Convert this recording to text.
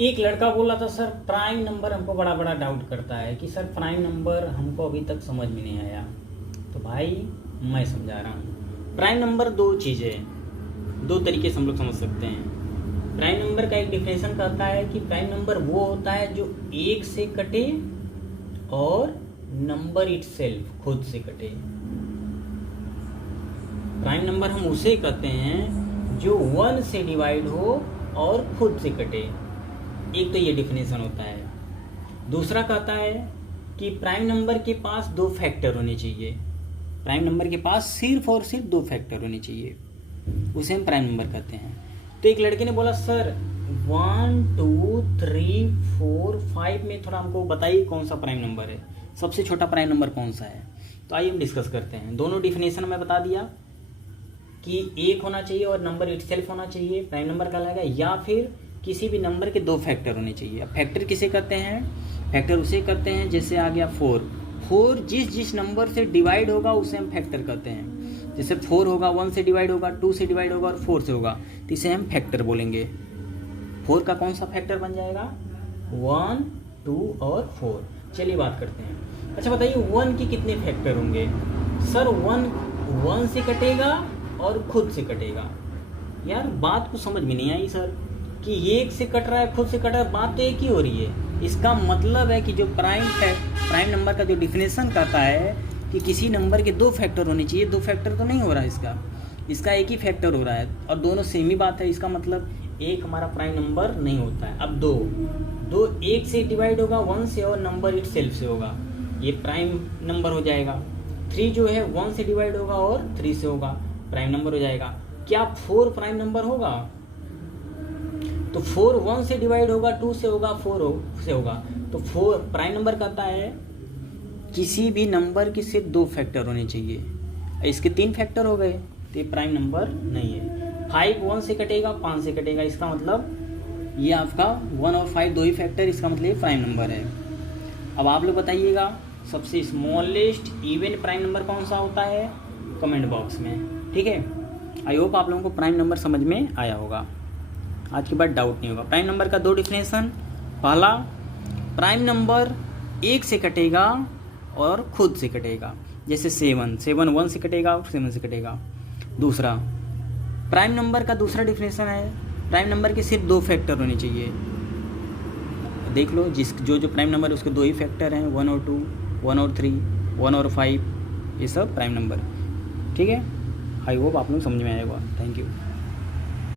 एक लड़का बोला था सर प्राइम नंबर हमको बड़ा बड़ा डाउट करता है कि सर प्राइम नंबर हमको अभी तक समझ में नहीं आया। तो भाई मैं समझा रहा हूँ। प्राइम नंबर दो चीज़ें, दो तरीके से हम लोग समझ सकते हैं। प्राइम नंबर का एक डिफिनेशन कहता है कि प्राइम नंबर वो होता है जो एक से कटे और नंबर इटसेल्फ खुद से कटे। प्राइम नंबर हम उसे कहते हैं जो 1 से डिवाइड हो और खुद से कटे। एक तो ये डिफिनेशन होता है। दूसरा कहता है कि प्राइम नंबर के पास दो फैक्टर होने चाहिए। प्राइम नंबर के पास सिर्फ और सिर्फ दो फैक्टर होने चाहिए, उसे हम प्राइम नंबर कहते हैं। तो एक लड़के ने बोला सर 1 2 3 4 5 में थोड़ा हमको बताइए कौन सा प्राइम नंबर है, सबसे छोटा प्राइम नंबर कौन सा है। तो आइए हम डिस्कस करते हैं। दोनों डिफिनेशन मैं बता दिया कि एक होना चाहिए और नंबर इटसेल्फ होना चाहिए, प्राइम नंबर कहलाएगा, या फिर किसी भी नंबर के दो फैक्टर होने चाहिए। अब फैक्टर किसे कहते हैं? फैक्टर उसे कहते हैं जैसे आ गया 4 जिस नंबर से डिवाइड होगा उसे हम फैक्टर कहते हैं। जैसे 4 होगा 1 से डिवाइड होगा, 2 से डिवाइड होगा और 4 से होगा, तो इसे हम फैक्टर बोलेंगे। 4 का कौन सा फैक्टर बन जाएगा? 1 2 और 4। चलिए बात करते हैं। अच्छा बताइए 1 के कितने फैक्टर होंगे? सर 1 से कटेगा और खुद से कटेगा। यार बात को समझ में नहीं आई सर कि एक से कट रहा है खुद से कट रहा है, बात तो एक ही हो रही है। इसका मतलब है कि जो प्राइम नंबर का जो डिफिनेशन कहता है कि किसी नंबर के दो फैक्टर होने चाहिए, दो फैक्टर तो नहीं हो रहा है इसका एक ही फैक्टर हो रहा है और दोनों सेम ही बात है। इसका मतलब एक हमारा प्राइम नंबर नहीं होता है। अब दो एक से डिवाइड होगा 1 से और नंबर इटसेल्फ से होगा, ये प्राइम नंबर हो जाएगा। 3 जो है 1 से डिवाइड होगा और 3 से होगा, प्राइम नंबर हो जाएगा। क्या 4 प्राइम नंबर होगा? तो 4 1 से डिवाइड होगा, 2 से होगा, 4 से होगा, तो 4 प्राइम नंबर कहता है किसी भी नंबर के सिर्फ दो फैक्टर होने चाहिए। इसके 3 फैक्टर हो गए तो ये प्राइम नंबर नहीं है। 5 1 से कटेगा, 5 से कटेगा, इसका मतलब ये आपका 1 और 5 दो ही फैक्टर, इसका मतलब ये प्राइम नंबर है। अब आप लोग बताइएगा सबसे स्मॉलेस्ट इवन प्राइम नंबर कौन सा होता है? कमेंट बॉक्स में, ठीक है। आई होप आप लोगों को प्राइम नंबर समझ में आया होगा, आज के बाद डाउट नहीं होगा। प्राइम नंबर का दो डिफिनेशन, पहला प्राइम नंबर एक से कटेगा और खुद से कटेगा, जैसे 7 1 से कटेगा और 7 से कटेगा। दूसरा प्राइम नंबर का दूसरा डिफिनेशन है प्राइम नंबर के सिर्फ दो फैक्टर होने चाहिए। देख लो जो प्राइम नंबर है उसके दो ही फैक्टर हैं, 1 और 2, 1 और 3, 1 और 5, ये सब प्राइम नंबर, ठीक है। आई होप आप लोग समझ में आएगा। Thank you.